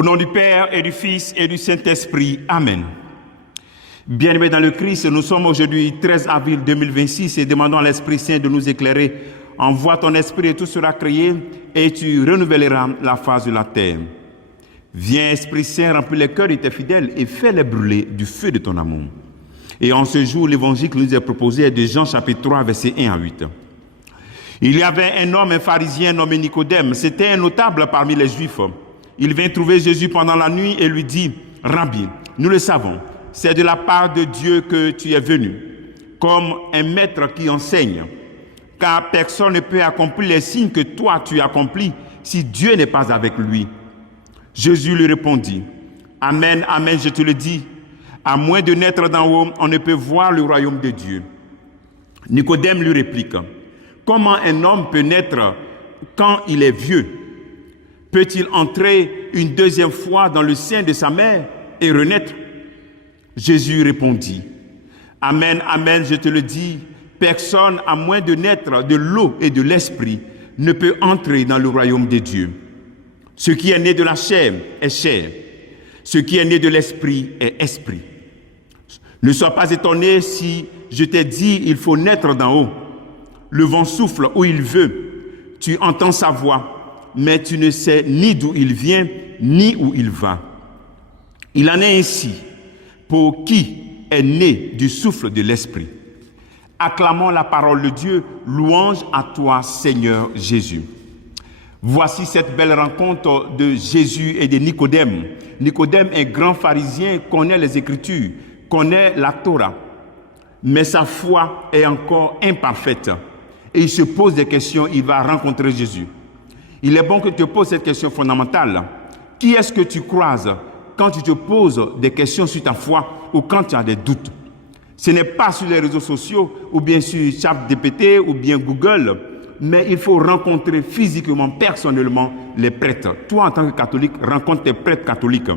Au nom du Père et du Fils et du Saint-Esprit. Amen. Bien-aimés dans le Christ, nous sommes aujourd'hui 13 avril 2026 et demandons à l'Esprit Saint de nous éclairer. Envoie ton Esprit et tout sera créé et tu renouvelleras la face de la terre. Viens, Esprit Saint, remplis les cœurs de tes fidèles et fais-les brûler du feu de ton amour. Et en ce jour, l'évangile qui nous est proposé est de Jean chapitre 3, versets 1 à 8. Il y avait un homme, un pharisien nommé Nicodème. C'était un notable parmi les Juifs. Il vint trouver Jésus pendant la nuit et lui dit, « Rabbi, nous le savons, c'est de la part de Dieu que tu es venu, comme un maître qui enseigne, car personne ne peut accomplir les signes que toi tu accomplis si Dieu n'est pas avec lui. » Jésus lui répondit, « Amen, amen, je te le dis, à moins de naître d'en haut, on ne peut voir le royaume de Dieu. » Nicodème lui réplique, « Comment un homme peut naître quand il est vieux? Peut-il entrer une deuxième fois dans le sein de sa mère et renaître? » Jésus répondit, « Amen, amen, je te le dis, personne, à moins de naître de l'eau et de l'esprit, ne peut entrer dans le royaume de Dieu. Ce qui est né de la chair est chair, ce qui est né de l'esprit est esprit. Ne sois pas étonné si je t'ai dit, il faut naître d'en haut. Le vent souffle où il veut, tu entends sa voix, mais tu ne sais ni d'où il vient, ni où il va. Il en est ainsi pour qui est né du souffle de l'esprit. Acclamons la parole de Dieu, louange à toi, Seigneur Jésus. » Voici cette belle rencontre de Jésus et de Nicodème. Nicodème, un grand pharisien, connaît les Écritures, connaît la Torah, mais sa foi est encore imparfaite. Et il se pose des questions, il va rencontrer Jésus. Il est bon que tu te poses cette question fondamentale. Qui est-ce que tu croises quand tu te poses des questions sur ta foi ou quand tu as des doutes? Ce n'est pas sur les réseaux sociaux ou bien sur ChatGPT ou bien Google, mais il faut rencontrer physiquement, personnellement les prêtres. Toi, en tant que catholique, rencontre tes prêtres catholiques.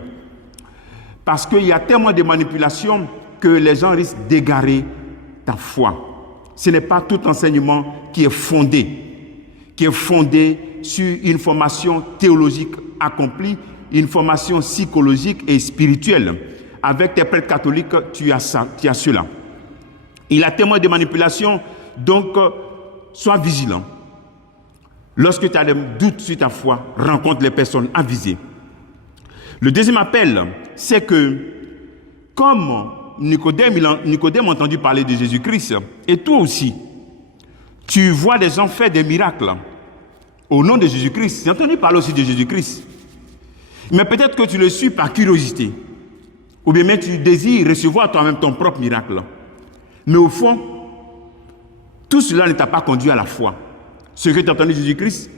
Parce qu'il y a tellement de manipulations que les gens risquent d'égarer ta foi. Ce n'est pas tout enseignement qui est fondé sur une formation théologique accomplie, une formation psychologique et spirituelle. Avec tes prêtres catholiques, tu as ça, tu as cela. Il y a tellement de manipulations, donc sois vigilant. Lorsque tu as des doutes sur ta foi, rencontre les personnes avisées. Le deuxième appel, c'est que, comme Nicodème a entendu parler de Jésus-Christ, et toi aussi, tu vois des gens faire des miracles au nom de Jésus-Christ. Tu as entendu parler aussi de Jésus-Christ. Mais peut-être que tu le suis par curiosité, ou bien même tu désires recevoir toi-même ton propre miracle. Mais au fond, tout cela ne t'a pas conduit à la foi. Ce que tu as entendu de Jésus-Christ,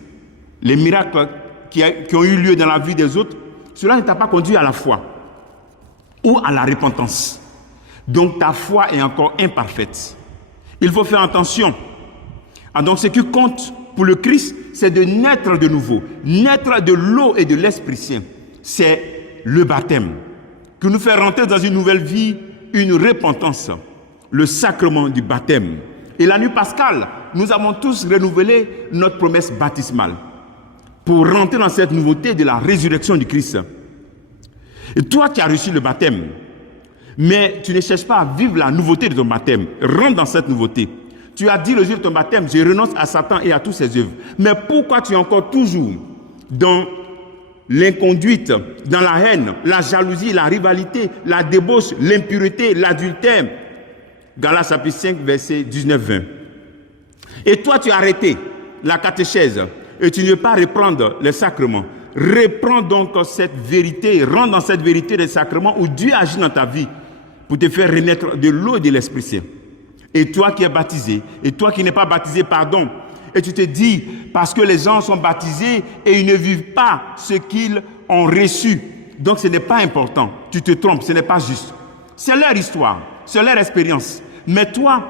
les miracles qui ont eu lieu dans la vie des autres, cela ne t'a pas conduit à la foi ou à la repentance. Donc ta foi est encore imparfaite. Il faut faire attention. Donc ce qui compte pour le Christ, c'est de naître de nouveau. Naître de l'eau et de l'Esprit Saint. C'est le baptême qui nous fait rentrer dans une nouvelle vie, une repentance. Le sacrement du baptême. Et la nuit pascale, nous avons tous renouvelé notre promesse baptismale pour rentrer dans cette nouveauté de la résurrection du Christ. Et toi, tu as reçu le baptême, mais tu ne cherches pas à vivre la nouveauté de ton baptême. Rentre dans cette nouveauté. Tu as dit le jour de ton baptême, je renonce à Satan et à toutes ses œuvres. Mais pourquoi tu es encore toujours dans l'inconduite, dans la haine, la jalousie, la rivalité, la débauche, l'impureté, l'adultère? Galates chapitre 5, verset 19-20. Et toi, tu as arrêté la catéchèse et tu ne veux pas reprendre les sacrements. Reprends donc cette vérité, rentre dans cette vérité des sacrements où Dieu agit dans ta vie pour te faire renaître de l'eau et de l'Esprit Saint. Et toi qui es baptisé, et toi qui n'es pas baptisé, pardon. Et tu te dis, parce que les gens sont baptisés et ils ne vivent pas ce qu'ils ont reçu. Donc ce n'est pas important. Tu te trompes, ce n'est pas juste. C'est leur histoire, c'est leur expérience. Mais toi,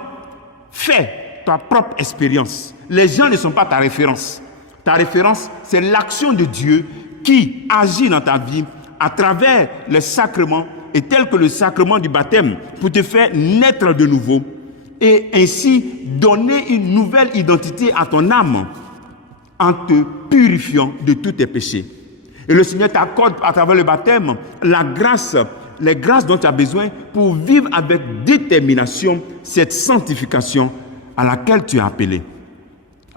fais ta propre expérience. Les gens ne sont pas ta référence. Ta référence, c'est l'action de Dieu qui agit dans ta vie à travers les sacrements et tel que le sacrement du baptême pour te faire naître de nouveau et ainsi donner une nouvelle identité à ton âme en te purifiant de tous tes péchés. Et le Seigneur t'accorde à travers le baptême la grâce, les grâces dont tu as besoin pour vivre avec détermination cette sanctification à laquelle tu es appelé.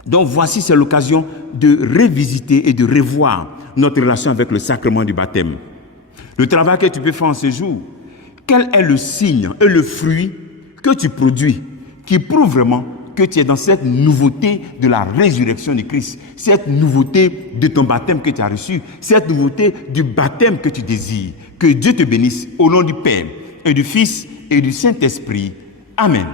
Donc voici, c'est l'occasion de revisiter et de revoir notre relation avec le sacrement du baptême. Le travail que tu peux faire en ce jour, quel est le signe et le fruit que tu produis qui prouve vraiment que tu es dans cette nouveauté de la résurrection de Christ, cette nouveauté de ton baptême que tu as reçu, cette nouveauté du baptême que tu désires. Que Dieu te bénisse au nom du Père et du Fils et du Saint-Esprit. Amen.